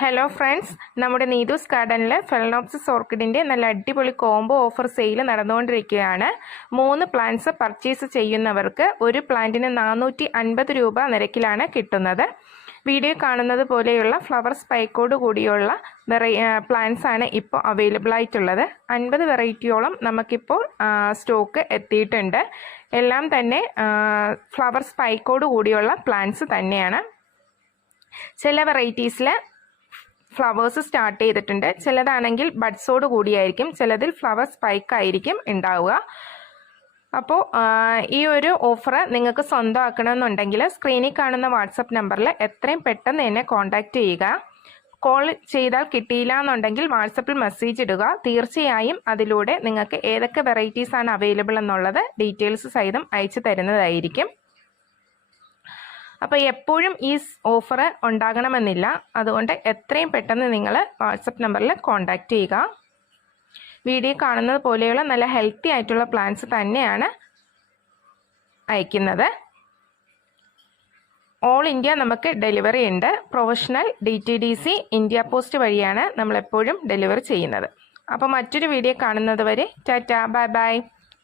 Hello friends, നമ്മുടെ നീതൂസ് ഗാർഡനിൽ phalaenopsis ഓർക്കിഡിൻ്റെ നല്ല അടിപൊളി കോംബോ ഓഫർ സെയിൽ നടന്നുകൊണ്ടിരിക്കുകയാണ്. 3 പ്ലാന്റ്സ് പർച്ചേസ് ചെയ്യുന്നവർക്ക് ഒരു പ്ലാന്റിന് 450 രൂപ നിരക്കിലാണ് കിട്ടുന്നത്. വീഡിയോ കാണുന്നത് പോലെയുള്ള ഫ്ലവർ സ്പൈക്കോട് കൂടിയുള്ള പ്ലാന്റ്സ് ആണ് ഇപ്പോൾ അവൈലബിൾ ആയിട്ടുള്ളത്. 50 വെറൈറ്റിയോളം നമുക്കിപ്പോൾ സ്റ്റോക്ക് എത്തിയിട്ടുണ്ട്. എല്ലാം തന്നെ ഫ്ലവർ സ്പൈക്കോട് കൂടിയുള്ള പ്ലാന്റ്സ് തന്നെയാണ്. ചില വെറൈറ്റീസിൽ ഫ്ലവേഴ്സ് സ്റ്റാർട്ട് ചെയ്തിട്ടുണ്ട്, ചിലതാണെങ്കിൽ ബഡ്സോട് കൂടിയായിരിക്കും, ചിലതിൽ ഫ്ലവർ സ്പൈക്ക് ആയിരിക്കും ഉണ്ടാവുക. അപ്പോൾ ഈ ഒരു ഓഫർ നിങ്ങൾക്ക് സ്വന്തമാക്കണമെന്നുണ്ടെങ്കിൽ സ്ക്രീനിൽ കാണുന്ന വാട്സപ്പ് നമ്പറിൽ എത്രയും പെട്ടെന്ന് എന്നെ കോൺടാക്റ്റ് ചെയ്യുക. കോൾ ചെയ്താൽ കിട്ടിയില്ല എന്നുണ്ടെങ്കിൽ വാട്സപ്പിൽ മെസ്സേജ് ഇടുക. തീർച്ചയായും അതിലൂടെ നിങ്ങൾക്ക് ഏതൊക്കെ വെറൈറ്റീസാണ് അവൈലബിൾ എന്നുള്ളത് ഡീറ്റെയിൽസ് സഹിതം അയച്ചു തരുന്നതായിരിക്കും. അപ്പോൾ എപ്പോഴും ഈ ഓഫർ ഉണ്ടാകണമെന്നില്ല, അതുകൊണ്ട് എത്രയും പെട്ടെന്ന് നിങ്ങൾ വാട്സപ്പ് നമ്പറിൽ കോൺടാക്റ്റ് ചെയ്യുക. വീഡിയോ കാണുന്നത് പോലെയുള്ള നല്ല ഹെൽത്തി ആയിട്ടുള്ള പ്ലാന്റ്സ് തന്നെയാണ് അയക്കുന്നത്. ഓൾ ഇന്ത്യ നമുക്ക് ഡെലിവറി ഉണ്ട്. പ്രൊഫഷണൽ DTDC ഇന്ത്യ പോസ്റ്റ് വഴിയാണ് നമ്മളെപ്പോഴും ഡെലിവറി ചെയ്യുന്നത്. അപ്പോൾ മറ്റൊരു വീഡിയോ കാണുന്നത് വരെ ടാറ്റ, ബൈ ബൈ.